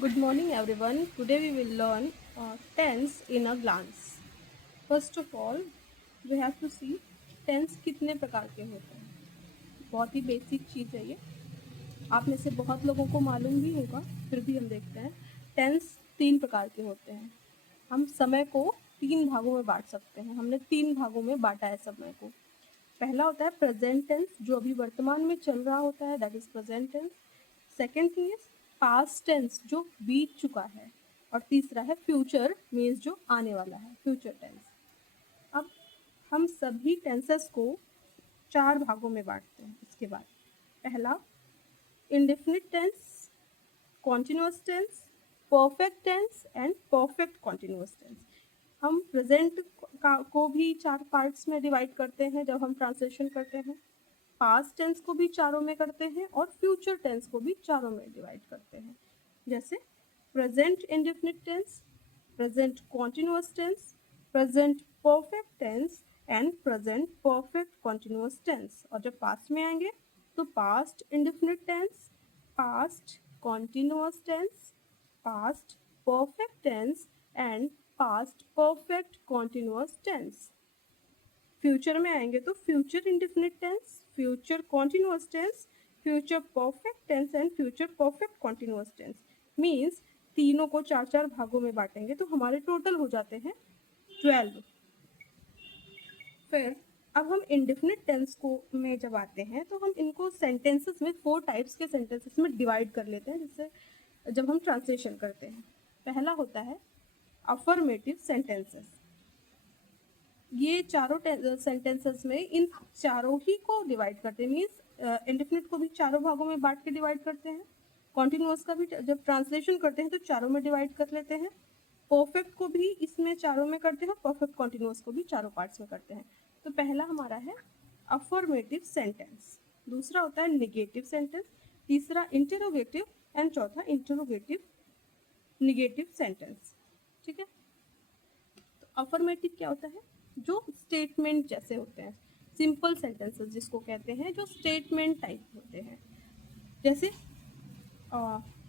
Good morning, everyone. Today we will learn tense in a glance. First of all, we have to see tense कितने प्रकार के होते हैं. बहुत ही basic चीज़ है ये. आप में से बहुत लोगों को मालूम भी होगा, फिर भी हम देखते हैं. टेंस 3 प्रकार के होते हैं. हम समय को 3 भागों में बांट सकते हैं. हमने 3 भागों में बांटा है समय को. पहला होता है प्रेजेंट टेंस, जो अभी वर्तमान में चल रहा होता है, that is present tense. Second thing is past tense, जो बीत चुका है. और तीसरा है फ्यूचर मीन्स जो आने वाला है, फ्यूचर टेंस. अब हम सभी टेंसेस को 4 भागों में बांटते हैं. इसके बाद पहला indefinite tense, continuous tense, perfect tense and perfect continuous tense. हम प्रेजेंट को भी 4 पार्ट्स में डिवाइड करते हैं जब हम ट्रांसलेशन करते हैं. पास्ट टेंस को भी चारों में करते हैं और फ्यूचर टेंस को भी चारों में डिवाइड करते हैं. जैसे present indefinite tense, present continuous tense, present perfect tense and present perfect continuous tense. और जब पास्ट में आएंगे तो past indefinite tense, past continuous tense, past perfect tense and past perfect continuous tense. Future में आएंगे तो future indefinite tense, future continuous tense, future perfect tense and future perfect continuous tense. Means तीनों को 4-4 भागों में बांटेंगे तो हमारे टोटल हो जाते हैं 12. फिर अब हम इंडेफिनिट टेंस को में जब आते हैं तो हम इनको सेंटेंसेस में 4 टाइप्स के सेंटेंसेस में डिवाइड कर लेते हैं, जिससे जब हम ट्रांसलेशन करते हैं. पहला होता है अफर्मेटिव सेंटेंसेस. ये चारों सेंटेंसेस में इन चारों ही को डिवाइड करते हैं. मीन्स इंडेफिनिट को भी चारों भागों में बांट के डिवाइड करते हैं. कॉन्टिन्यूअस का भी जब ट्रांसलेशन करते हैं तो चारों में डिवाइड कर लेते हैं. परफेक्ट को भी इसमें चारों में करते हैं, परफेक्ट कॉन्टिन्यूअस को भी चारों पार्ट्स में करते हैं. तो पहला हमारा है अफर्मेटिव सेंटेंस, दूसरा होता है निगेटिव सेंटेंस, तीसरा इंटेरोगेटिव एंड चौथा इंटेरोगेटिव निगेटिव सेंटेंस. ठीक है. तो अफर्मेटिव क्या होता है? जो स्टेटमेंट जैसे होते हैं, सिंपल सेंटेंसेस जिसको कहते हैं, जो स्टेटमेंट टाइप होते हैं. जैसे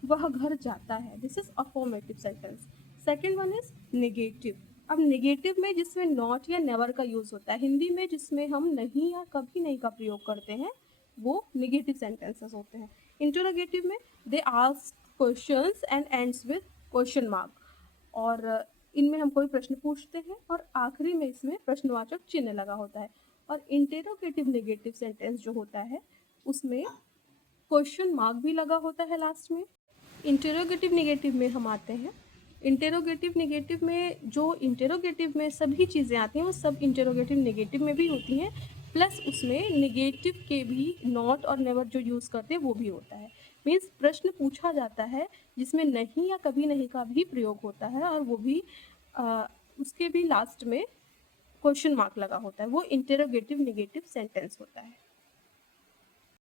वह घर जाता है, this is affirmative sentence. Second one is negative. अब निगेटिव में जिसमें नॉट या नेवर का यूज होता है, हिंदी में जिसमें हम नहीं या कभी नहीं का प्रयोग करते हैं, वो निगेटिव सेंटेंसेस होते हैं. इंटरोगेटिव में they ask questions and ends with question mark. और इनमें हम कोई प्रश्न पूछते हैं और आखिरी में इसमें प्रश्नवाचक चिन्ह लगा होता है. और इंटेरोगेटिव नेगेटिव सेंटेंस जो होता है उसमें क्वेश्चन मार्क भी लगा होता है लास्ट में. इंटेरोगेटिव नेगेटिव में हम आते हैं. इंटेरोगेटिव नेगेटिव में जो इंटेरोगेटिव में सभी चीज़ें आती हैं वो सब इंटेरोगेटिव नेगेटिव में भी होती हैं, प्लस उसमें नेगेटिव के भी नॉट और नेवर जो यूज़ करते हैं वो भी होता है. मीन्स प्रश्न पूछा जाता है जिसमें नहीं या कभी नहीं का भी प्रयोग होता है और वो भी उसके भी लास्ट में क्वेश्चन मार्क लगा होता है, वो इंटेरोगेटिव नेगेटिव सेंटेंस होता है.